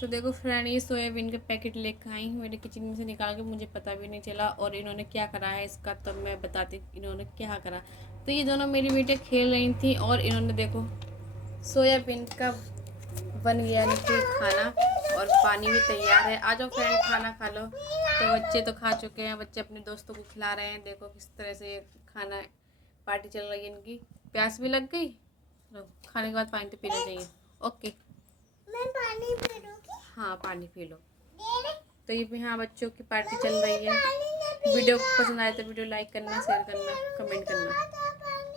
तो देखो फ्रेंड, ये सोयाबीन के पैकेट लेकर आई हूँ मेरे किचन में से निकाल के, मुझे पता भी नहीं चला। और इन्होंने क्या करा है इसका, तब मैं बताती इन्होंने क्या करा। तो ये दोनों मेरी बेटियाँ खेल रही थी और इन्होंने देखो सोयाबीन का बन गया निकल खाना, और पानी भी तैयार है। आ जाओ फ्रेंड, खाना खा लो। तो बच्चे तो खा चुके हैं, बच्चे अपने दोस्तों को खिला रहे हैं। देखो किस तरह से ये खाना पार्टी चल रही है इनकी। प्यास भी लग गई, लो खाने के बाद पानी तो पीना चाहिए। ओके, मैं पानी पी लूंगी। हाँ पानी पी लो। तो ये भी, हाँ बच्चों की पार्टी चल रही है। वीडियो पसंद आए तो वीडियो लाइक करना, शेयर करना, कमेंट करना।